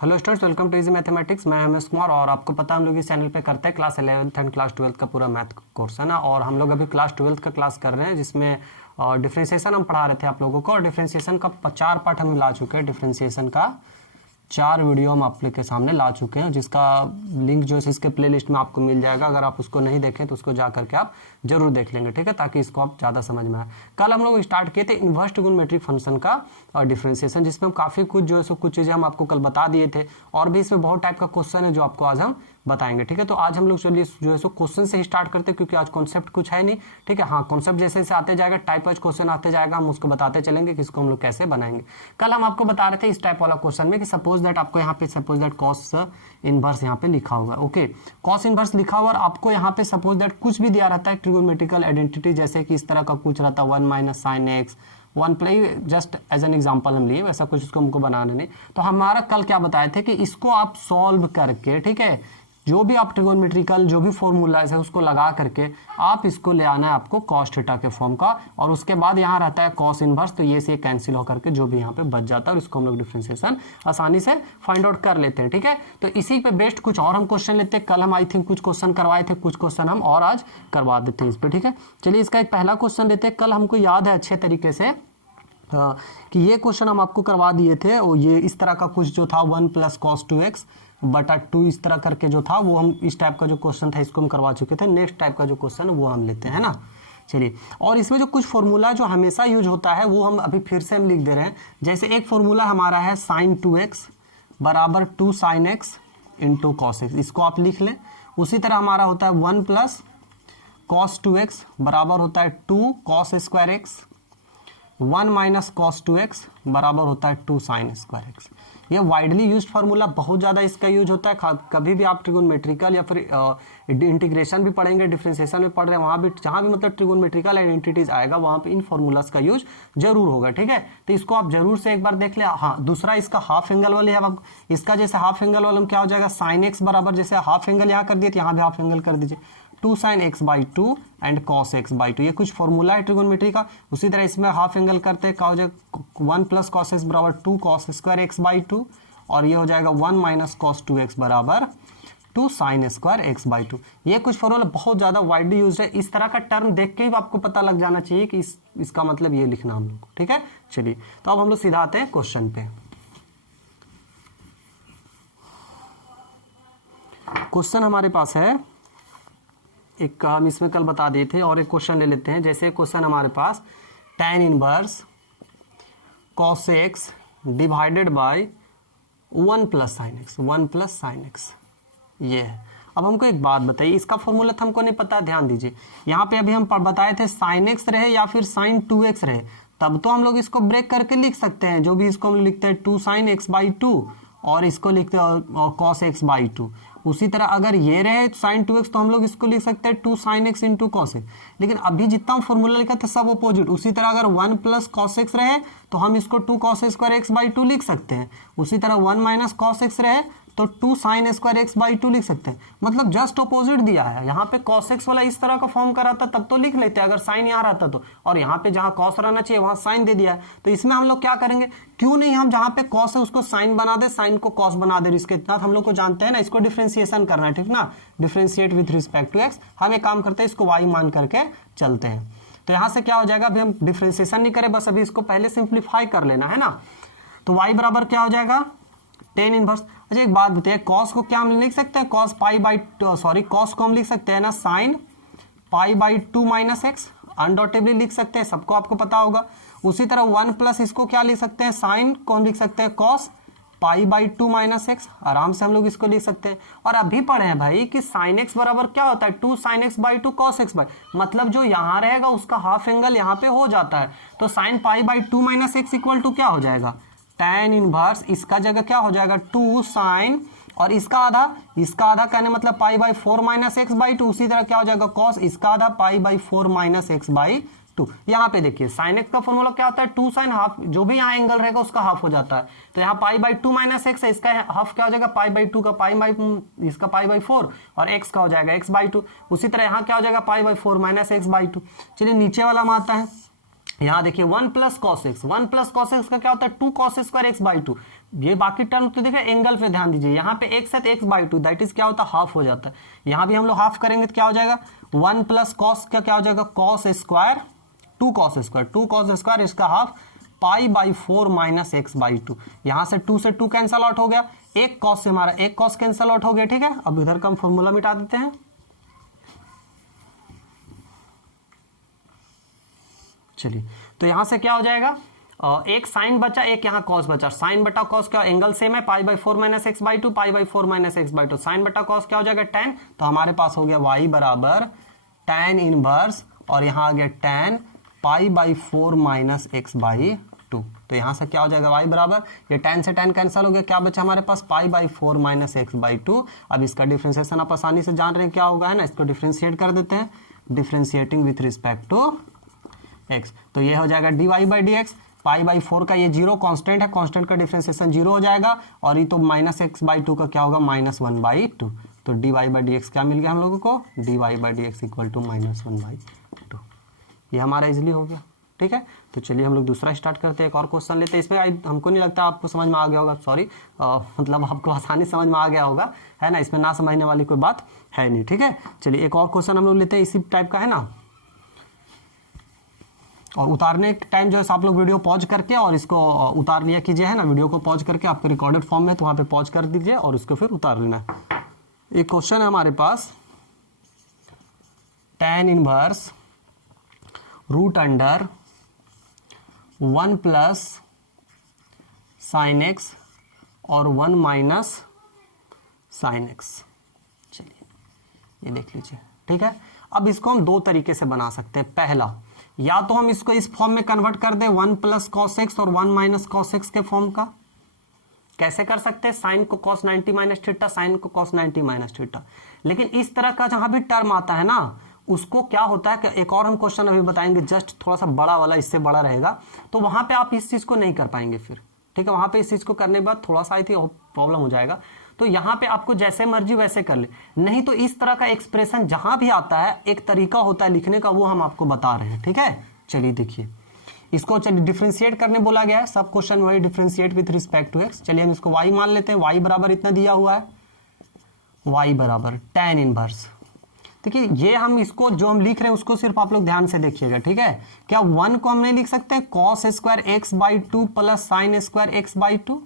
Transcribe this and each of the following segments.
Hello students, welcome to easy mathematics. मैं M S Kumar और आपको पता है हम लोग इस चैनल पे करते हैं class 11th and class 12th का पूरा मैथ कोर्स है ना। और हम लोग अभी क्लास 12th का क्लास कर रहे हैं जिसमें डिफ्रेंशिएशन हम पढ़ा रहे थे आप लोगों को। और डिफ्रेंशिएशन का 4 पार्ट हम ला चुके हैं। डिफ्रेंशिएशन का 4 वीडियो हम आप लोग के सामने ला चुके हैं, जिसका लिंक जो है इसके प्लेलिस्ट में आपको मिल जाएगा। अगर आप उसको नहीं देखें तो उसको जा करके आप जरूर देख लेंगे, ठीक है, ताकि इसको आप ज़्यादा समझ में आए। कल हम लोग स्टार्ट किए थे इन्वर्स ट्रिगोनोमेट्रिक फंक्शन का डिफरेंशिएशन, जिसमें हम काफ़ी कुछ जो है सो कुछ चीज़ें हम आपको कल बता दिए थे। और भी इसमें बहुत टाइप का क्वेश्चन है जो आपको आज हम बताएंगे, ठीक है। तो आज हम लोग चलिए जो है सो क्वेश्चन से ही स्टार्ट करते हैं, क्योंकि आज कॉन्सेप्ट कुछ है नहीं, ठीक है। हाँ, कॉन्सेप्ट जैसे जैसे आते जाएगा, टाइप वाइज क्वेश्चन आते जाएगा, हम उसको बताते चलेंगे कि इसको हम लोग कैसे बनाएंगे। कल हम आपको बता रहे थे इस टाइप वाला क्वेश्चन में कि सपोज दैट आपको यहाँ पे सपोज दैट कॉस इनवर्स यहाँ पे लिखा होगा, ओके। कॉस इनवर्स लिखा हुआ और आपको यहाँ पे सपोज दैट कुछ भी दिया रहता है ट्रिगोनोमेट्रिकल आइडेंटिटी, जैसे कि इस तरह का कुछ रहता है 1 minus sine x 1 plus, just as an example हम लिए, वैसा कुछ इसको हमको बनाना नहीं। तो हमारा कल क्या बताए थे कि इसको आप सॉल्व करके, ठीक है, जो भी आप ट्रिगोनोमेट्रिकल जो भी फॉर्मूला है उसको लगा करके आप इसको ले आना है आपको कॉस थीटा के फॉर्म का। और उसके बाद यहाँ रहता है कॉस इनवर्स, तो ये से कैंसिल होकर के जो भी यहाँ पे बच जाता है, और इसको हम लोग डिफरेंशिएशन आसानी से फाइंड आउट कर लेते हैं, ठीक है। तो इसी पे बेस्ड कुछ और हम क्वेश्चन लेते हैं। कल हम आई थिंक कुछ क्वेश्चन करवाए थे, कुछ क्वेश्चन हम और आज करवा देते हैं इस पर, ठीक है। चलिए इसका एक पहला क्वेश्चन लेते हैं। कल हमको याद है अच्छे तरीके से कि ये क्वेश्चन हम आपको करवा दिए थे। और ये इस तरह का कुछ जो था 1 प्लस कॉस 2x बटा 2 इस तरह करके जो था वो हम इस टाइप का जो क्वेश्चन था इसको हम करवा चुके थे। नेक्स्ट टाइप का जो क्वेश्चन है वो हम लेते हैं ना। चलिए, और इसमें जो कुछ फॉर्मूला जो हमेशा यूज होता है वो हम अभी फिर से हम लिख दे रहे हैं। जैसे एक फॉर्मूला हमारा है साइन 2x बराबर 2 sine x into cos x, इसको आप लिख लें। उसी तरह हमारा होता है 1 प्लस कॉस 2x बराबर होता है 2 cos square x, 1 minus cos 2x बराबर होता है 2 साइन स्क्वायर एक्स। ये वाइडली यूज्ड फार्मूला, बहुत ज़्यादा इसका यूज होता है। कभी भी आप ट्रिगोनोमेट्रिकल या फिर इंटीग्रेशन भी पढ़ेंगे, डिफरेंशिएशन में पढ़ रहे हैं, वहाँ भी जहाँ भी मतलब ट्रिगोनोमेट्रिकल आइडेंटिटीज आएगा वहाँ पे इन फार्मूलाज का यूज जरूर होगा, ठीक है। तो इसको आप जरूर से एक बार देख ले। हाँ, दूसरा इसका हाफ एंगल वाले है। अब इसका जैसे हाफ एंगल वाला क्या हो जाएगा, साइन एक्स बराबर जैसे हाफ एंगल यहाँ कर दिए, यहाँ भी हाफ एंगल कर दीजिए 2 sign x by 2 and cos x by 2। ये कुछ फॉर्मूला है ट्रिगोनोमेट्री का। उसी तरह इसमें हाफ एंगल करते हैं, क्या हो जाएगा 1 प्लस कॉस एक्स बराबर 2 कॉस स्क्वायर एक्स बाई 2, और ये हो जाएगा 1 माइनस कॉस 2x बराबर 2 साइन स्क्वायर एक्स बाई 2। ये कुछ फॉर्मूला बहुत ज़्यादा वाइडली यूज है। इस तरह का टर्म देख के ही आपको पता लग जाना चाहिए कि इसका मतलब ये लिखना हम लोग को, ठीक है। चलिए, तो अब हम लोग सीधा आते हैं क्वेश्चन पे। क्वेश्चन हमारे पास है एक, हम इसमें कल बता दिए थे, और एक क्वेश्चन ले लेते हैं। जैसे क्वेश्चन हमारे पास tan inverse cos x divided by 1 plus sine x, 1 plus sine x, ये है। अब हमको एक बात बताइए, इसका फॉर्मूला तो हमको नहीं पता, ध्यान दीजिए। यहाँ पे अभी हम बताए थे साइन एक्स रहे या फिर साइन 2x रहे, तब तो हम लोग इसको ब्रेक करके लिख सकते हैं। जो भी इसको हम लिखते हैं 2 साइन एक्स बाई 2, और इसको लिखते हैं कॉस एक्स बाई 2। उसी तरह अगर ये रहे साइन 2x तो हम लोग इसको लिख सकते हैं 2 sine x into cos x. लेकिन अभी जितना हम फॉर्मूला लिखा था सब अपोजिट। उसी तरह अगर 1 प्लस कॉस एक्स रहे तो हम इसको 2 कॉस स्क्वायर एक्स बाई 2 लिख सकते हैं। उसी तरह 1 माइनस कॉस एक्स रहे तो 2 साइन स्क्वायर एक्स बाई 2 लिख सकते हैं। मतलब जस्ट अपोजिट दिया है। यहाँ पे कॉस एक्स वाला इस तरह का फॉर्म का रहता तब तो लिख लेते अगर साइन यहाँ रहता तो, और यहाँ पे जहाँ कॉस रहना चाहिए वहाँ साइन दे दिया है। तो इसमें हम लोग क्या करेंगे, क्यों नहीं हम जहाँ पे कॉस है उसको साइन बना दे, साइन को कॉस बना दे। इसके इतना हम लोग को जानते हैं ना, इसको डिफरेंशिएशन करना है, ठीक ना, differentiate with respect to x. हम एक काम करते हैं, इसको वाई मान करके चलते हैं। तो यहाँ से क्या हो जाएगा, अभी हम डिफरेंशिएशन नहीं करें, बस अभी इसको पहले सिंप्लीफाई कर लेना है ना। तो वाई बराबर क्या हो जाएगा tan इनवर्स। अच्छा एक बात बताइए, कॉस को क्या हम लिख सकते हैं, कॉस पाई बाई कॉस को हम लिख सकते हैं ना sine pi by 2 minus x, undoubtedly लिख सकते हैं, सबको आपको पता होगा। उसी तरह 1 प्लस इसको क्या लिख सकते हैं, साइन को हम लिख सकते हैं cos pi by 2 minus x, आराम से हम लोग इसको लिख सकते हैं। और अभी पढ़े हैं भाई कि साइन एक्स बराबर क्या होता है 2 sign x by 2 cos x by, मतलब जो यहाँ रहेगा उसका हाफ एंगल यहाँ पे हो जाता है। तो sine pi by 2 minus x equal to क्या हो जाएगा, tan इनवर्स, इसका जगह क्या हो जाएगा 2 साइन, और इसका आधा कहने मतलब पाई बाई 4 माइनस एक्स बाई 2। उसी तरह क्या हो जाएगा कॉस, इसका आधा पाई बाई 4 माइनस एक्स बाई 2। यहाँ पे देखिए साइन एक्स का फॉर्मूला क्या होता है 2 साइन हाफ, जो भी यहाँ एंगल रहेगा उसका हाफ हो जाता है। तो यहाँ पाई बाई 2 माइनस एक्स है, इसका हाफ क्या हो जाएगा पाई बाई 2 का पाई बाई, इसका पाई बाई 4, और एक्स का हो जाएगा एक्स बाई 2। उसी तरह यहाँ क्या हो जाएगा पाई बाई 4 माइनस एक्स बाई 2। चलिए नीचे वाला में आता है, यहाँ देखिए 1 plus cos x, 1 plus cos x का क्या होता है 2 cos square x by two. ये बाकी टर्म तो देखिए एंगल पे ध्यान दीजिए, यहाँ पे एक्स है तो x by to, that is क्या होता है हाफ हो जाता है। यहाँ भी हम लोग हाफ करेंगे तो क्या हो जाएगा 1 प्लस कॉस का क्या हो जाएगा cos square 2 cos square, 2 cos square इसका half pi by 4 minus x by two. यहाँ से 2 से 2 कैंसल आउट हो गया, एक कॉस से हमारा एक कॉस कैंसल आउट हो गया, ठीक है। अब इधर का हम फॉर्मूला मिटा देते हैं। चलिए तो यहां से क्या हो जाएगा एक साइन बचा एक यहाँ कॉस बचा, साइन बटा कॉस क्या एंगल सेम है pi by 4 minus x by two, pi by 4 minus x by two, sine बटा कॉस क्या हो जाएगा tan, तो हमारे पास हो गया y बराबर tan इनवर्स और यहाँ आ गया tan pi by 4 minus x by two. तो यहाँ से क्या हो जाएगा y बराबर ये tan से tan कैंसिल हो गया, क्या बचा हमारे पास pi by 4 minus x by two. अब इसका डिफ्रेंसिएशन आप आसानी से जान रहे हैं क्या होगा, है ना, इसको डिफ्रेंशिएट कर देते हैं, differentiating with respect to x, तो ये हो जाएगा dy by d x, pi by 4 का ये जीरो कांस्टेंट है, कांस्टेंट का डिफरेंशिएशन जीरो हो जाएगा और ये तो माइनस एक्स बाई टू का क्या होगा माइनस 1 बाई टू। तो dy बाई डी एक्स क्या मिल गया हम लोगों को dy by d x equal to minus 1 by two. ये हमारा इजिली हो गया, ठीक है। तो चलिए हम लोग दूसरा स्टार्ट करते हैं, एक और क्वेश्चन लेते हैं। इसमें हमको नहीं लगता आपको समझ में आ गया होगा, सॉरी मतलब आपको आसानी समझ में आ गया होगा, है ना, इसमें ना समझने वाली कोई बात है नहीं, ठीक है। चलिए एक और क्वेश्चन हम लोग लेते हैं इसी टाइप का, है ना। और उतारने के टाइम जो है आप लोग वीडियो पॉज करके और इसको उतार लिया कीजिए, है ना, वीडियो को पॉज करके आपके रिकॉर्डेड फॉर्म में तो वहाँ पे पॉज कर दीजिए और उसको फिर उतार लेना है। एक क्वेश्चन है हमारे पास tan inverse root under 1 plus sine x और 1 माइनस साइन एक्स। चलिए ये देख लीजिए, ठीक है। अब इसको हम दो तरीके से बना सकते हैं। पहला, या तो हम इसको इस फॉर्म में कन्वर्ट कर दें 1 प्लस कॉस एक्स और 1 माइनस कॉस एक्स के फॉर्म का। कैसे कर सकते हैं, साइन को कॉस 90 माइनस थीटा, साइन को कॉस 90 माइनस थीटा। लेकिन इस तरह का जहां भी टर्म आता है ना उसको क्या होता है कि एक और हम क्वेश्चन अभी बताएंगे जस्ट थोड़ा सा बड़ा वाला, इससे बड़ा रहेगा, तो वहां पे आप इस चीज को नहीं कर पाएंगे फिर, ठीक है। वहां पे इस चीज को करने के बाद थोड़ा सा आई थी प्रॉब्लम हो जाएगा। तो यहाँ पे आपको जैसे मर्जी वैसे कर ले, नहीं तो इस तरह का एक्सप्रेशन जहां भी आता है एक तरीका होता है लिखने का, वो हम आपको बता रहे हैं, ठीक है। चलिए देखिए इसको, चलिए डिफरेंशिएट करने बोला गया है, सब क्वेश्चन वही differentiate with respect to x. चलिए हम इसको y मान लेते हैं, y बराबर इतना दिया हुआ है, y बराबर tan इनवर्स। देखिए ये हम इसको जो हम लिख रहे हैं उसको सिर्फ आप लोग ध्यान से देखिएगा, ठीक है। क्या 1 को हम नहीं लिख सकते हैं cos square x by two plus sine square x by to,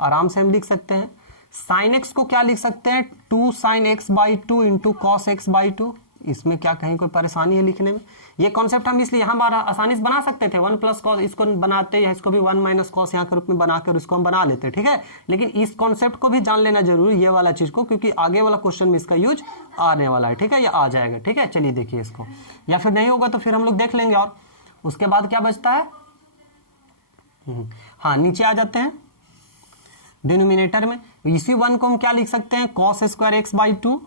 आराम से हम लिख सकते हैं। साइन एक्स को क्या लिख सकते हैं 2 sign x by two into cos x by to. इसमें क्या कहीं कोई परेशानी है लिखने में, ये कॉन्सेप्ट हम इसलिए यहाँ आसानी से बना सकते थे 1 प्लस कॉस, इसको बनाते हैं इसको भी 1 माइनस कॉस यहाँ के रूप में बनाकर इसको हम बना लेते हैं, ठीक है। लेकिन इस कॉन्सेप्ट को भी जान लेना जरूरी, ये वाला चीज को, क्योंकि आगे वाला क्वेश्चन में इसका यूज आने वाला है, ठीक है, ये आ जाएगा, ठीक है। चलिए देखिए इसको, या फिर नहीं होगा तो फिर हम लोग देख लेंगे। और उसके बाद क्या बचता है, हाँ नीचे आ जाते हैं डिनोमिनेटर में, इसी 1 को हम क्या लिख सकते हैं cos square x by two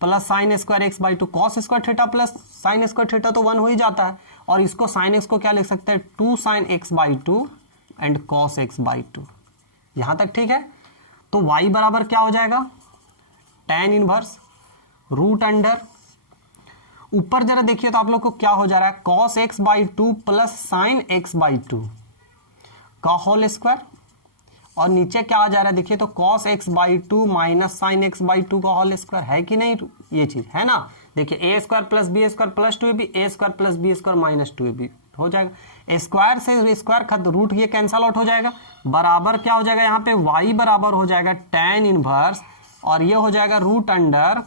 plus sine square x by to, cos square theta plus sine square theta तो 1 हो ही जाता है। और इसको साइन एक्स को क्या लिख सकते हैं 2 sign x by to and cos x by to, यहां तक ठीक है। तो y बराबर क्या हो जाएगा tan इनवर्स रूट अंडर, ऊपर जरा देखिए तो आप लोग को क्या हो जा रहा है cos x by two plus sine x by two का होल स्क्वायर, और नीचे क्या आ जा रहा है देखिए तो cos x by two minus sine x by two का होल स्क्वायर, है कि नहीं, ये चीज है ना। देखिए a square plus b square plus 2ab, a square plus b square minus 2ab हो जाएगा, स्क्वायर से स्क्वायर खत्म, रूट ये कैंसल आउट हो जाएगा, बराबर क्या हो जाएगा यहाँ पे y बराबर हो जाएगा tan इनवर्स और ये हो जाएगा root under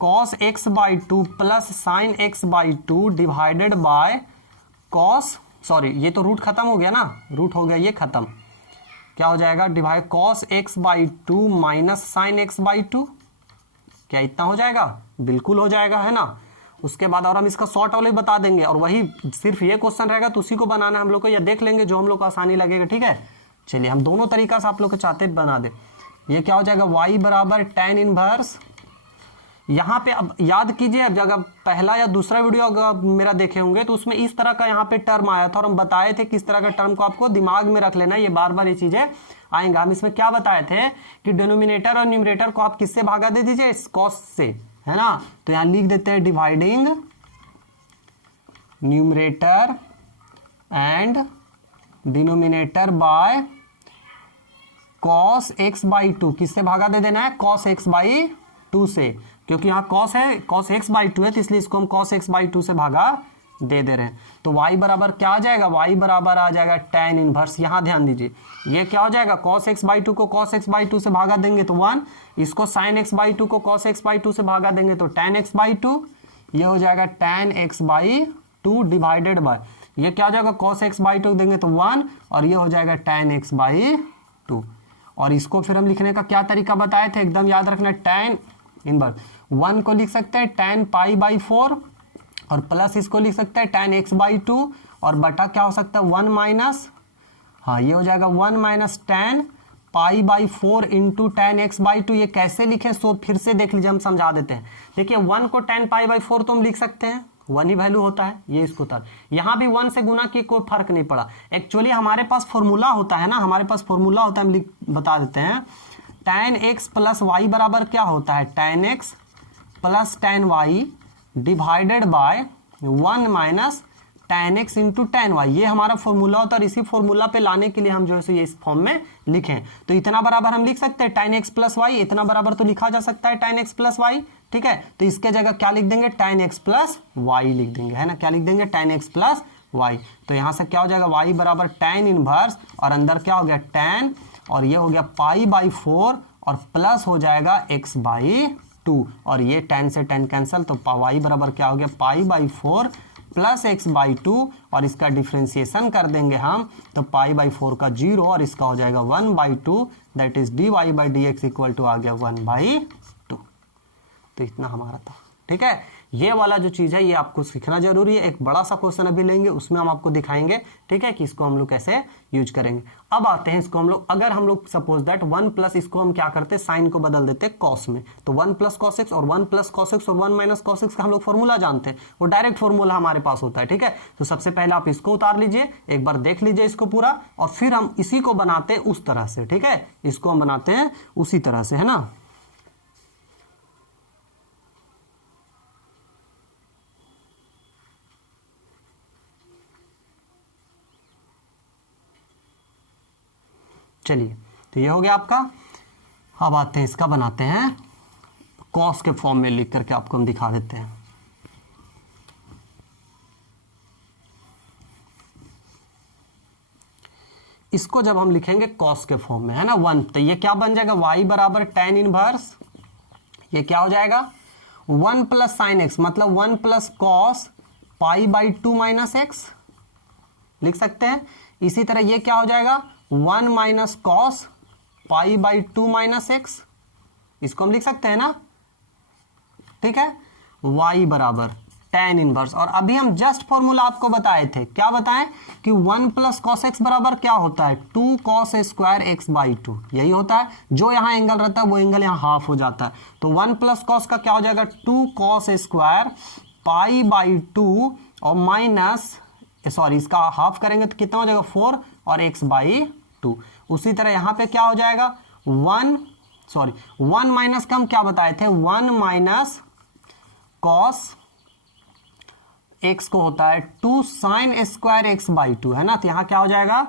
cos x by two plus sine x by two divided by cos, sorry ये तो रूट खत्म हो गया ना, रूट हो गया ये खत्म, क्या हो जाएगा divide cos x by two minus sine x by to, क्या इतना हो जाएगा, बिल्कुल हो जाएगा, है ना। उसके बाद और हम इसका शॉर्ट वाले बता देंगे, और वही सिर्फ ये क्वेश्चन रहेगा तो उसी को बनाना हम लोग को, या देख लेंगे जो हम लोग को आसानी लगेगा, ठीक है। चलिए हम दोनों तरीका से आप लोग को चाहते बना दे। ये क्या हो जाएगा y बराबर tan इनवर्स, यहाँ पे अब याद कीजिए, अब अगर पहला या दूसरा वीडियो अगर मेरा देखे होंगे तो उसमें इस तरह का यहाँ पे टर्म आया था और हम बताए थे किस तरह का टर्म को आपको दिमाग में रख लेना है, ये बार बार ये चीजें आएंगे। हम इसमें क्या बताए थे कि डिनोमिनेटर और न्यूमरेटर को आप किससे भागा दे दीजिए, कॉस से, है ना। तो यहाँ लिख देते हैं dividing numerator and denominator by cos x by 2, किससे भागा दे देना है, cos x बाई 2 से, क्योंकि यहाँ cos है, cos x बाई 2 है, तो इसलिए इसको हम cos x बाई 2 से भागा दे रहे हैं। तो y बराबर क्या आ जाएगा, y बराबर आ जाएगा tan इनवर्स, यहाँ ध्यान दीजिए ये क्या हो जाएगा, cos x बाई 2 को cos x बाई 2 से भागा देंगे तो 1, इसको sin x बाई 2 को cos x बाई 2 से भागा देंगे तो tan x बाई 2, ये हो जाएगा tan x by 2 divided by, ये क्या हो जाएगा cos x बाई 2 देंगे तो 1, और ये हो जाएगा tan x बाई 2। और इसको फिर हम लिखने का क्या तरीका बताए थे, एकदम याद रखना, tan इनवर्स 1 को लिख सकते हैं tan पाई बाई 4, और प्लस इसको लिख सकते हैं tan x बाई 2, और बटा क्या हो सकता है 1 माइनस, हाँ ये हो जाएगा 1 minus tan pi by 4 into tan x by 2। ये कैसे लिखें, सो फिर से देख लीजिए, हम समझा देते हैं। देखिए 1 को tan पाई बाई 4 तो हम लिख सकते हैं, 1 ही वैल्यू होता है, ये इसको था, यहाँ भी 1 से गुना किए कोई फर्क नहीं पड़ा। एक्चुअली हमारे पास फॉर्मूला होता है ना, हमारे पास फॉर्मूला होता है, हम बता देते हैं, tan x प्लस वाई बराबर क्या होता है, tan x plus tan y divided by 1 minus tan x into tan y, ये हमारा फॉर्मूला होता है। और इसी फॉर्मूला पे लाने के लिए हम जो है इस फॉर्म में लिखें, तो इतना बराबर हम लिख सकते हैं tan x प्लस वाई, इतना बराबर तो लिखा जा सकता है tan x प्लस वाई, ठीक है। तो इसके जगह क्या लिख देंगे, tan x प्लस वाई लिख देंगे, है ना, क्या लिख देंगे, tan x प्लस वाई। तो यहाँ से क्या हो जाएगा, y बराबर tan इनवर्स, और अंदर क्या हो गया tan, और ये हो गया पाई बाई 4, और प्लस हो जाएगा x बाई 2, और ये tan से tan कैंसल, तो y बराबर क्या हो गया, पाई बाई 4 प्लस x बाई 2, और इसका डिफ्रेंसिएशन कर देंगे हम, तो पाई बाई 4 का 0, और इसका हो जाएगा 1 by 2, that is dy by d x equal to आ गया 1 बाई 2। तो इतना हमारा था, ठीक है। ये वाला जो चीज़ है ये आपको सीखना जरूरी है। एक बड़ा सा क्वेश्चन अभी लेंगे, उसमें हम आपको दिखाएंगे, ठीक है, कि इसको हम लोग कैसे यूज करेंगे। अब आते हैं इसको हम लोग, अगर हम लोग सपोज दैट 1 प्लस, इसको हम क्या करते हैं, साइन को बदल देते हैं कॉस में, तो 1 प्लस कॉस एक्स और 1 प्लस कॉस एक्स और 1 माइनस कॉस एक्स का हम लोग फॉर्मूला जानते हैं, वो डायरेक्ट फॉर्मूला हमारे पास होता है, ठीक है। तो सबसे पहले आप इसको उतार लीजिए, एक बार देख लीजिए इसको पूरा, और फिर हम इसी को बनाते हैं उस तरह से, ठीक है, इसको हम बनाते हैं उसी तरह से, है ना। चलिए, तो ये हो गया आपका। अब आते हैं इसका बनाते हैं कॉस के फॉर्म में लिख करके आपको हम दिखा देते हैं। इसको जब हम लिखेंगे कॉस के फॉर्म में, है ना 1, तो ये क्या बन जाएगा, y बराबर tan इनवर्स, ये क्या हो जाएगा 1 प्लस साइन एक्स, मतलब 1 plus cos pi by 2 minus x लिख सकते हैं। इसी तरह ये क्या हो जाएगा 1 minus cos pi by 2 minus x, इसको हम लिख सकते हैं ना, ठीक है। y बराबर tan इनवर्स, और अभी हम जस्ट फॉर्मूला आपको बताए थे, क्या बताएं कि 1 प्लस कॉस एक्स बराबर क्या होता है, 2 कॉस स्क्वायर एक्स बाई 2, यही होता है। जो यहाँ एंगल रहता है वो एंगल यहाँ हाफ हो जाता है, तो 1 प्लस कॉस का क्या हो जाएगा 2 कॉस स्क्वायर पाई बाई 2, और माइनस, सॉरी इसका हाफ करेंगे तो कितना हो जाएगा 4 और x बाई 2। उसी तरह यहाँ पे क्या हो जाएगा 1 माइनस का हम क्या बताए थे, 1 माइनस कॉस x को होता है 2 साइन स्क्वायर x बाई 2, है ना। तो यहाँ क्या हो जाएगा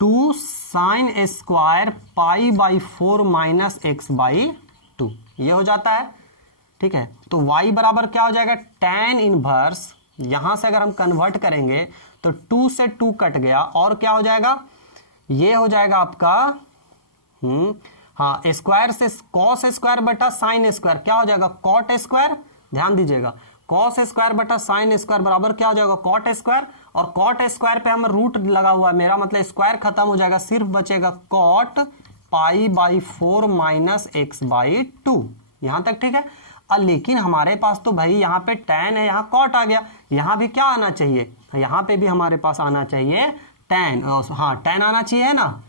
2 sine square pi by 4 minus x by 2, ये हो जाता है, ठीक है। तो y बराबर क्या हो जाएगा tan इनवर्स, यहां से अगर हम कन्वर्ट करेंगे तो 2 से 2 कट गया, और क्या हो जाएगा, ये हो जाएगा आपका हाँ स्क्वायर से कॉस स्क्वायर बटा साइन स्क्वायर, क्या हो जाएगा कॉट स्क्वायर, ध्यान दीजिएगा, कॉस स्क्वायर बटा साइन स्क्वायर बराबर क्या हो जाएगा कॉट स्क्वायर, और कॉट स्क्वायर पे हम रूट लगा हुआ है मेरा, मतलब स्क्वायर खत्म हो जाएगा, सिर्फ बचेगा cot pi by 4 minus x by 2, यहां तक ठीक है। लेकिन हमारे पास तो भाई यहाँ पे tan है, यहाँ cot आ गया, यहाँ भी क्या आना चाहिए, यहाँ पे भी हमारे पास आना चाहिए tan, हाँ tan आना चाहिए ना,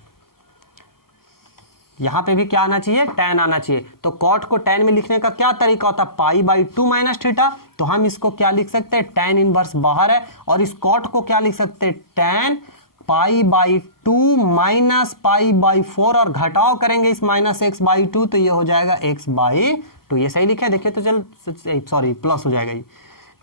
यहाँ पे भी क्या आना चाहिए tan आना चाहिए। तो cot को tan में लिखने का क्या तरीका होता है, पाई बाई 2 माइनस थीटा, तो हम इसको क्या लिख सकते हैं tan इनवर्स बाहर है, और इस cot को क्या लिख सकते हैं tan pi by 2 minus pi by 4, और घटाव करेंगे इस माइनस एक्स बाई 2, तो ये हो जाएगा x बाई 2, ये सही लिखा है, देखिए तो चल सॉरी प्लस हो जाएगा ये,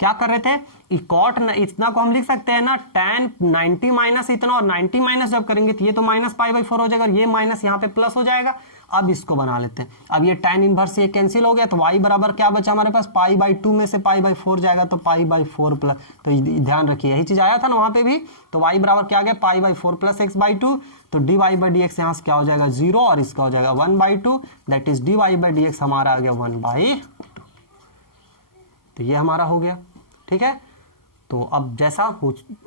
क्या कर रहे थे, कॉट इतना को हम लिख सकते हैं ना tan 90 माइनस इतना, और 90 माइनस जब करेंगे तो ये तो माइनस π/4 हो जाएगा, और ये माइनस यहाँ पे प्लस हो जाएगा। अब इसको बना लेते हैं। अब ये tan इनवर्स ये कैंसिल हो गया, तो y बराबर क्या बचा हमारे पास, π/2 में से π/4 जाएगा तो π/4 प्लस, तो ध्यान रखिए यही चीज आया था ना वहां पे भी, तो y बराबर क्या आ गया, π/4 प्लस x/2, तो dy/dx यहाँ से क्या हो जाएगा 0, और इसका हो जाएगा 1/2, दैट इज dy/dx हमारा आ गया 1/2। तो ये हमारा हो गया, ठीक है। तो अब जैसा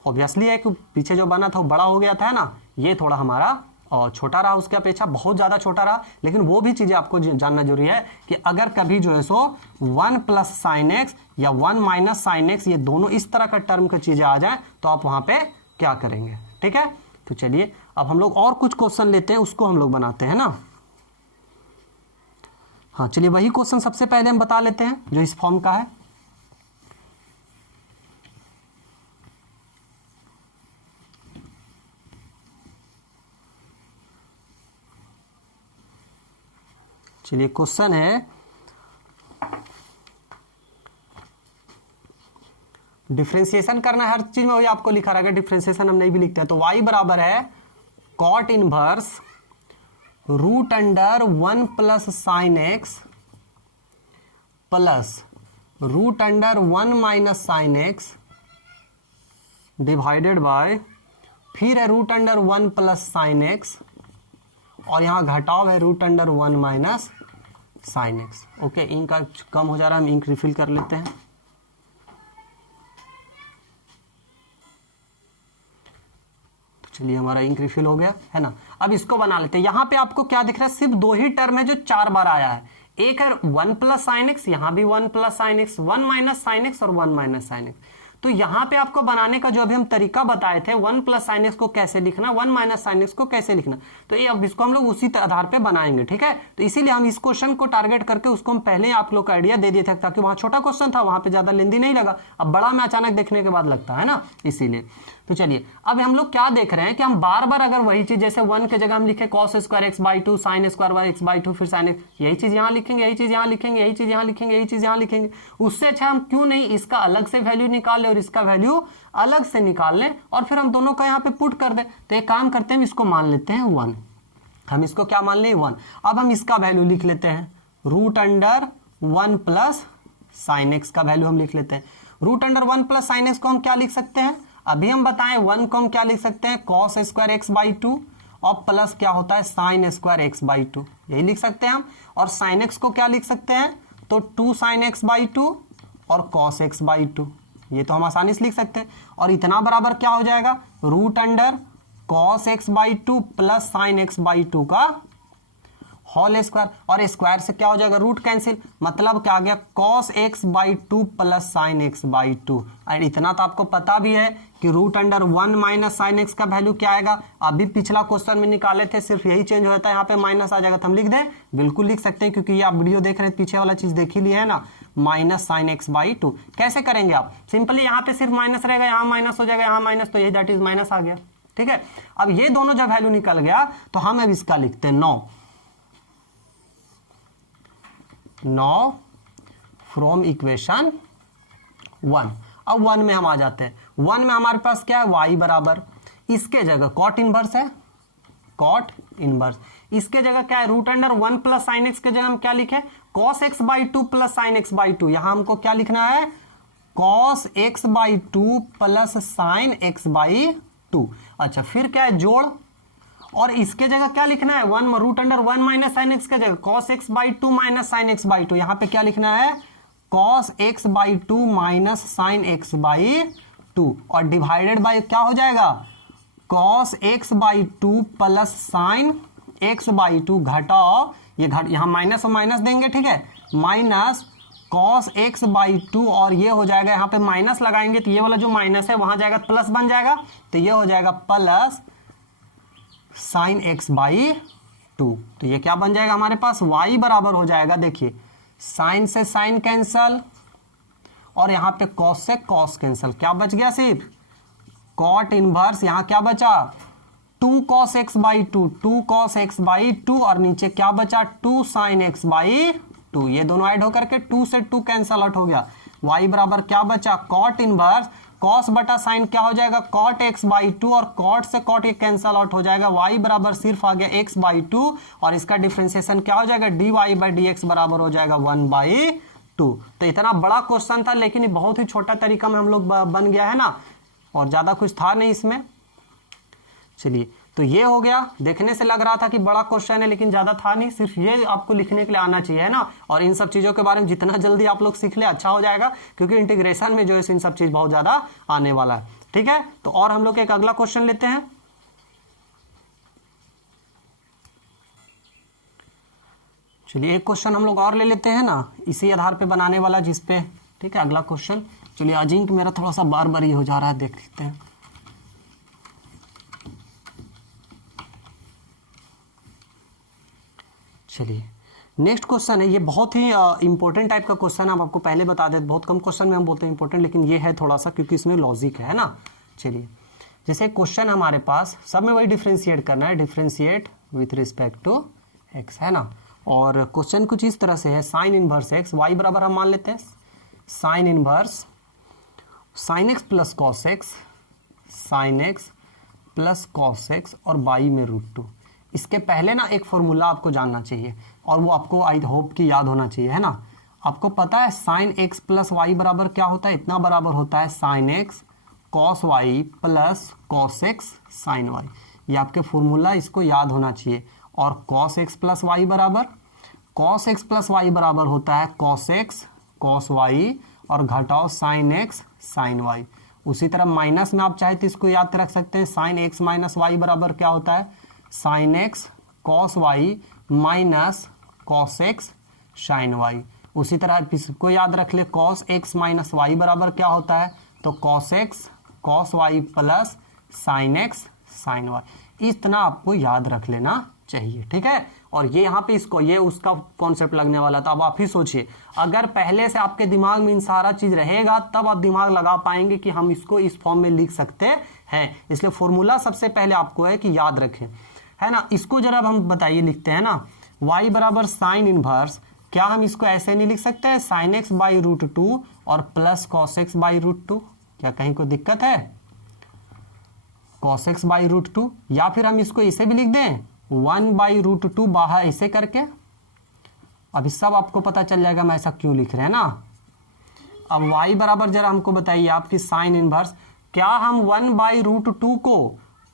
ऑब्वियसली है कि पीछे जो बना था वो बड़ा हो गया था ना, ये थोड़ा हमारा और छोटा रहा उसके अपेक्षा, बहुत ज़्यादा छोटा रहा। लेकिन वो भी चीज़ें आपको जानना जरूरी है कि अगर कभी जो है सो 1 प्लस साइन एक्स या 1 माइनस साइन एक्स ये दोनों इस तरह का टर्म की चीज़ें आ जाए तो आप वहाँ पे क्या करेंगे, ठीक है। तो चलिए अब हम लोग और कुछ क्वेश्चन लेते हैं, उसको हम लोग बनाते हैं ना। हाँ चलिए वही क्वेश्चन सबसे पहले हम बता लेते हैं जो इस फॉर्म का है। चलिए क्वेश्चन है डिफरेंशिएशन करना है, हर चीज में वही आपको लिखा रहेगा, डिफरेंशिएशन हम नहीं भी लिखते हैं। तो y बराबर है cot inverse root under 1 plus sine x plus root under 1 minus sine x divided by, फिर है root under 1 plus sine x, और यहां घटाव है root under 1 minus sine x. Okay, ink का कम हो जा रहा है, हम इंक रिफिल कर लेते हैं। तो चलिए हमारा इंक रिफिल हो गया है ना। अब इसको बना लेते हैं। यहां पे आपको क्या दिख रहा है, सिर्फ दो ही टर्म है जो 4 बार आया है। एक है 1 प्लस साइन एक्स, यहां भी 1 plus sine x, 1 minus sine x और 1 माइनस साइन एक्स। तो यहां पे आपको बनाने का जो अभी हम तरीका बताए थे, 1 प्लस साइन एक्स को कैसे लिखना, 1 माइनस साइन एक्स को कैसे लिखना, तो ये अब इसको हम लोग उसी आधार पे बनाएंगे, ठीक है। तो इसीलिए हम इस क्वेश्चन को टारगेट करके उसको हम पहले आप लोग का आइडिया दे दिए थे, ताकि वहां छोटा क्वेश्चन था, वहां पे ज्यादा लेंदी नहीं लगा। अब बड़ा में अचानक देखने के बाद लगता है ना, इसीलिए। तो चलिए अब हम लोग क्या देख रहे हैं कि हम बार बार अगर वही चीज, जैसे 1 के जगह हम लिखे cos square x/2 sin square x/2 फिर sin x, यही चीज यहाँ लिखेंगे, यही चीज यहाँ लिखेंगे, यही चीज यहाँ लिखेंगे, यही चीज यहाँ लिखेंगे। उससे अच्छा हम क्यों नहीं इसका अलग से वैल्यू निकाल लें और इसका वैल्यू अलग से निकाल लें, और फिर हम दोनों का यहाँ पे पुट कर दें। तो एक काम करते हैं, इसको मान लेते हैं 1, हम इसको क्या मान लें 1। अब हम इसका वैल्यू लिख लेते हैं, root under 1 plus sine x का वैल्यू हम लिख लेते हैं। Root under 1 plus sine x को हम क्या लिख सकते हैं, अभी हम बताएं 1 को हम क्या लिख सकते हैं, cos स्क्वायर x/2, और प्लस क्या होता है sin स्क्वायर x/2, यही लिख सकते हैं हम। और sin x को क्या लिख सकते हैं, तो 2 sin x/2 और cos x/2, ये तो हम आसानी से लिख सकते हैं। और इतना बराबर क्या हो जाएगा, root under cos x/2 plus sin x/2 का होल स्क्वायर, और स्क्वायर से क्या हो जाएगा, रूट कैंसिल, मतलब क्या आ गया, cos x/2 plus sin x/2। और इतना तो आपको पता भी है कि root under 1 minus sine x का वैल्यू क्या आएगा, अभी पिछला क्वेश्चन में निकाले थे, सिर्फ यही चेंज हो जाता है, यहाँ पे माइनस आ जाएगा। तो हम लिख दें, बिल्कुल लिख सकते हैं, क्योंकि ये आप वीडियो देख रहे हैं, पीछे वाला चीज देख ही लिया है ना, माइनस साइन x/2। कैसे करेंगे आप, सिंपली यहाँ पे सिर्फ माइनस रहेगा, यहाँ माइनस हो जाएगा, यहाँ माइनस, तो यही दैट इज माइनस आ गया, ठीक है। अब ये दोनों जब वैल्यू निकल गया तो हम अब इसका लिखते हैं 9 फ्रॉम इक्वेशन 1। अब 1 में हम आ जाते हैं। 1 में हमारे पास क्या है, y बराबर, इसके जगह कॉट इनवर्स है, कॉट इनवर्स, इसके जगह क्या है, root under 1 plus sine x के जगह हम क्या लिखे, cos x/2 plus sign x/2। यहां हमको क्या लिखना है, cos x/2 plus sign x/2। अच्छा, फिर क्या है, जोड़, और इसके जगह क्या लिखना है, 1 root under 1 minus sine x के जगह cos x/2 minus sign x/2। यहां पे क्या लिखना है, cos x/2 minus sign x/2, और डिवाइडेड बाय क्या हो जाएगा, cos x/2 plus sign x/2, घटाओ, ये यहां माइनस और माइनस देंगे, ठीक है, माइनस cos x/2, और ये हो जाएगा, यहां पे माइनस लगाएंगे तो ये वाला जो माइनस है वहां जाएगा प्लस बन जाएगा, तो ये हो जाएगा प्लस साइन x/2। तो ये क्या बन जाएगा हमारे पास, y बराबर हो जाएगा, देखिए साइन से साइन कैंसल, और यहां पे cos से cos कैंसल, क्या बच गया, सिर्फ कॉट इनवर्स, यहां क्या बचा, 2 cos x/2, 2 cos x/2, और नीचे क्या बचा, 2 sin x/2। ये दोनों ऐड होकर के 2 से 2 कैंसल आउट हो गया, y बराबर क्या बचा, कॉट इनवर्स कॉस बटा साइन क्या हो जाएगा, कॉट x बाई 2, और कॉट से कॉट ये कैंसल आउट हो जाएगा, y बराबर सिर्फ आ गया x बाई 2, और इसका डिफरेंशिएशन क्या हो जाएगा, dy बाई dx बराबर हो जाएगा 1/2। तो इतना बड़ा क्वेश्चन था, लेकिन ये बहुत ही छोटा तरीका में हम लोग बन गया है ना, और ज्यादा कुछ था नहीं इसमें। चलिए, तो ये हो गया। देखने से लग रहा था कि बड़ा क्वेश्चन है, लेकिन ज्यादा था नहीं, सिर्फ ये आपको लिखने के लिए आना चाहिए, है ना। और इन सब चीजों के बारे में जितना जल्दी आप लोग सीख ले अच्छा हो जाएगा, क्योंकि इंटीग्रेशन में जो है इन सब चीज बहुत ज्यादा आने वाला है। ठीक है, तो और हम लोग एक अगला क्वेश्चन लेते हैं। चलिए, एक क्वेश्चन हम लोग और ले लेते हैं ना, इसी आधार पे बनाने वाला जिसपे। ठीक है, अगला क्वेश्चन। चलिए, अजिंक मेरा थोड़ा सा बार बार ही हो जा रहा है, देख लेते हैं। चलिए, नेक्स्ट क्वेश्चन है, ये बहुत ही इंपॉर्टेंट टाइप का क्वेश्चन है। हम आपको पहले बता देते, बहुत कम क्वेश्चन में हम बोलते हैं इंपॉर्टेंट, लेकिन ये है थोड़ा सा, क्योंकि इसमें लॉजिक है ना। चलिए, जैसे क्वेश्चन हमारे पास सब में वही डिफरेंशिएट करना है, differentiate with respect to x, है ना। और क्वेश्चन कुछ इस तरह से है, साइन इनवर्स एक्स, वाई बराबर हम मान लेते हैं sine inverse sine x plus cos x, sign x plus cos x, और बाई में √2। इसके पहले ना एक फॉर्मूला आपको जानना चाहिए, और वो आपको आई होप कि याद होना चाहिए, है ना। आपको पता है साइन एक्स प्लस वाई बराबर क्या होता है, इतना बराबर होता है sine x cos y plus cos x sine y. ये आपके फॉर्मूला, इसको याद होना चाहिए। और कॉस एक्स प्लस वाई बराबर, कॉस एक्स प्लस वाई बराबर होता है कॉस एक्स कॉस वाई, और घटाओ साइन एक्स साइन वाई। उसी तरह माइनस में आप चाहे तो इसको याद रख सकते हैं, साइन एक्स माइनस वाई बराबर क्या होता है, sine x cos y minus cos x sine y. उसी तरह इसको याद रख ले, कॉस एक्स माइनस वाई बराबर क्या होता है, तो cos x cos y plus sine x sine y. इतना आपको याद रख लेना चाहिए। ठीक है, और ये यहाँ पे इसको ये उसका कॉन्सेप्ट लगने वाला था। अब आप ही सोचिए, अगर पहले से आपके दिमाग में इन सारा चीज रहेगा, तब आप दिमाग लगा पाएंगे कि हम इसको इस फॉर्म में लिख सकते हैं। इसलिए फॉर्मूला सबसे पहले आपको है कि याद रखें, है ना। इसको जरा हम बताइए, लिखते हैं ना, y बराबर साइन इनवर्स, क्या हम इसको ऐसे नहीं लिख सकते हैं, साइन एक्स बाई √2 और प्लस कॉस एक्स बाई √2? क्या कहीं कोई दिक्कत है, कॉस एक्स बाई √2? या फिर हम इसको इसे भी लिख दें 1/√2 बाहर ऐसे करके। अभी सब आपको पता चल जाएगा मैं ऐसा क्यों लिख रहे हैं ना। अब y बराबर जरा हमको बताइए आपकी साइन इनवर्स, क्या हम 1/√2 को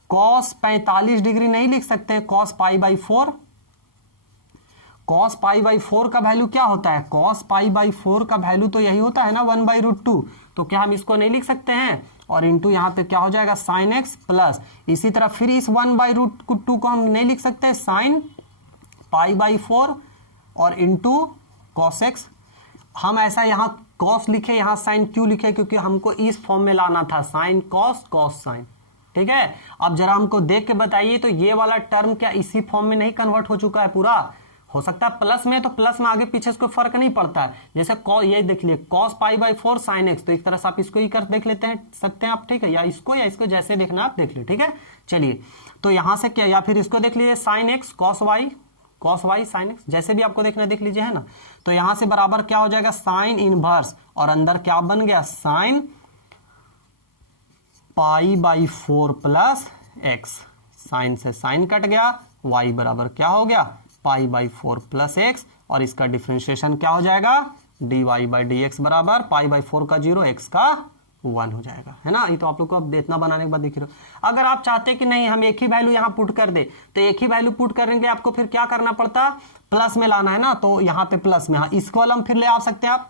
कॉस 45 डिग्री नहीं लिख सकते हैं, कॉस π/4? कॉस π/4 का वैल्यू क्या होता है, कॉस π/4 का वैल्यू तो यही होता है ना 1/√2। तो क्या हम इसको नहीं लिख सकते हैं, और इंटू यहाँ पे क्या हो जाएगा साइन एक्स प्लस, इसी तरह फिर इस 1/√2 को हम नहीं लिख सकते, साइन π/4 और इंटू कॉस एक्स। हम ऐसा यहाँ कॉस लिखे, यहाँ साइन क्यों लिखे, क्योंकि हमको इस फॉर्म में लाना था, साइन कॉस कॉस साइन। ठीक है, अब जरा हमको देख के बताइए, तो ये वाला टर्म क्या इसी फॉर्म में नहीं कन्वर्ट हो चुका है पूरा? हो सकता है प्लस में, तो प्लस में आगे पीछे इसको फर्क नहीं पड़ता है। जैसे ये देख लिए कॉस π/4 साइन एक्स, तो एक तरह से आप इसको ही कर देख लेते हैं, सकते हैं आप। ठीक है, या इसको जैसे देखना आप देख ले। ठीक है, चलिए, तो यहां से क्या, या फिर इसको देख लीजिए sine x cos y sine x, जैसे भी आपको देखना देख लीजिए, है ना। तो यहां से बराबर क्या हो जाएगा साइन इनवर्स, और अंदर क्या बन गया साइन π/4 प्लस एक्स, साइन से साइन कट गया, y बराबर क्या हो गया π/4 प्लस एक्स, और इसका डिफरेंशिएशन क्या हो जाएगा dy/dx बराबर π/4 का 0 x का 1 हो जाएगा, है ना। ये तो आप लोग को अब इतना बनाने के बाद दिख रहा हो। अगर आप चाहते कि नहीं हम एक ही वैल्यू यहाँ पुट कर दे, तो एक ही वैल्यू पुट करने के लिए आपको फिर क्या करना पड़ता, प्लस में लाना है ना। तो यहाँ पे प्लस में, हाँ, इसको वाला हम फिर ले आ सकते हैं आप,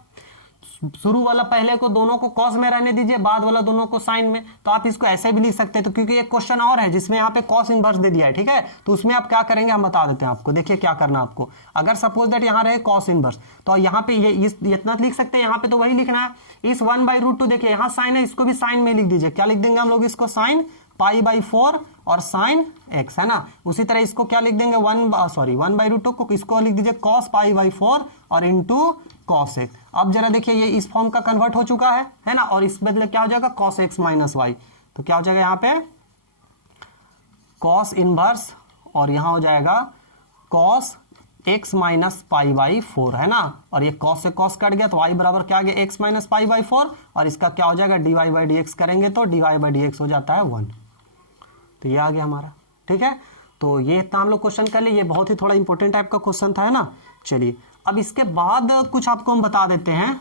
शुरू वाला पहले को दोनों को कॉस में रहने दीजिए, बाद वाला दोनों को साइन में। तो आप इसको ऐसे भी लिख सकते हैं। तो क्योंकि एक क्वेश्चन और है जिसमें यहाँ पे कॉस इनवर्स दे दिया है, ठीक है, तो उसमें आप क्या करेंगे हम बता देते हैं आपको। देखिए क्या करना आपको, अगर सपोज दैट यहाँ रहे कॉस इनवर्स, तो यहाँ पे ये इतना लिख सकते हैं, यहाँ पे तो वही लिखना है। इस 1/√2 देखिए यहाँ साइन है, इसको भी साइन में लिख दीजिए। क्या लिख देंगे हम लोग इसको, साइन π/4 और साइन एक्स, है ना। उसी तरह इसको क्या लिख देंगे 1/√2 को इसको लिख दीजिए cos π/4 और इंटू कॉस एक्स। अब जरा देखिए ये इस फॉर्म का कन्वर्ट हो चुका है ना। और इस बदले क्या हो जाएगा cos x माइनस वाई, तो क्या हो जाएगा यहाँ पे cos इनवर्स, और यहाँ हो जाएगा cos x minus pi by 4 है ना, और ये cos से cos कट गया तो y बराबर क्या आ गया x माइनस पाई बाई 4, और इसका क्या हो जाएगा dy बाई dx करेंगे तो dy बाई dx हो जाता है 1। तो ये आ गया हमारा, ठीक है। तो ये इतना हम लोग क्वेश्चन कर लिए, ये बहुत ही थोड़ा इंपॉर्टेंट टाइप का क्वेश्चन था, है ना। चलिए अब इसके बाद कुछ आपको हम बता देते हैं,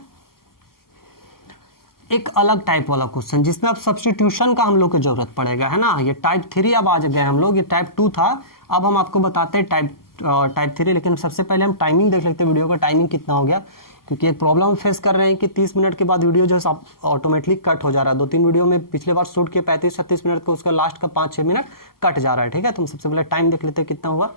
एक अलग टाइप वाला क्वेश्चन जिसमें अब सब्स्टिट्यूशन का हम लोग को जरूरत पड़ेगा, है ना। ये टाइप 3 अब आ गए हम लोग, ये टाइप 2 था, अब हम आपको बताते हैं टाइप 3। लेकिन सबसे पहले हम टाइमिंग देख लेते हैं, वीडियो का टाइमिंग कितना हो गया, क्योंकि एक प्रॉब्लम फेस कर रहे हैं कि 30 मिनट के बाद वीडियो जो है ऑटोमेटिकली कट हो जा रहा है। 2-3 वीडियो में पिछले बार शूट किए 35-36 मिनट का, उसका लास्ट का 5-6 मिनट कट जा रहा है, ठीक है। तो हम सबसे पहले टाइम देख लेते हैं कितना हुआ।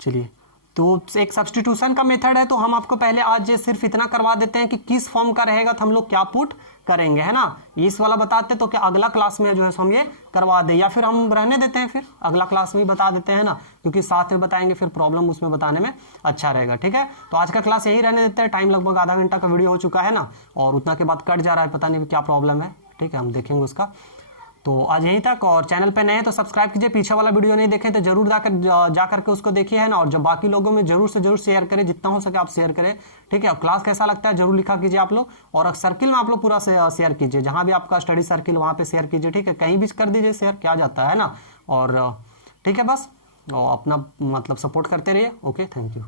चलिए, तो एक सब्स्टिट्यूशन का मेथड है, तो हम आपको पहले आज सिर्फ इतना करवा देते हैं कि किस फॉर्म का रहेगा तो हम लोग क्या पुट करेंगे, है ना। इस वाला बताते तो क्या अगला क्लास में जो है हम ये करवा दे, या फिर हम रहने देते हैं, फिर अगला क्लास में ही बता देते हैं ना, क्योंकि साथ में बताएंगे फिर प्रॉब्लम उसमें बताने में अच्छा रहेगा, ठीक है। तो आज का क्लास यही रहने देते हैं, टाइम लगभग आधा घंटा का वीडियो हो चुका है ना, और उतना के बाद कट जा रहा है, पता नहीं क्या प्रॉब्लम है, ठीक है, हम देखेंगे उसका। तो आज यहीं तक, और चैनल पे नए हैं तो सब्सक्राइब कीजिए, पीछे वाला वीडियो नहीं देखे तो जरूर जा करके उसको देखिए, है ना। और जब बाकी लोगों में जरूर से जरूर शेयर करें, जितना हो सके आप शेयर करें, ठीक है। और क्लास कैसा लगता है जरूर लिखा कीजिए आप लोग, और सर्किल में आप लोग पूरा शेयर कीजिए, जहां भी आपका स्टडी सर्किल वहां पे शेयर कीजिए, ठीक है। कहीं भी कर दीजिए शेयर, क्या जाता है ना। और ठीक है, बस अपना मतलब सपोर्ट करते रहिए। Okay, thank you.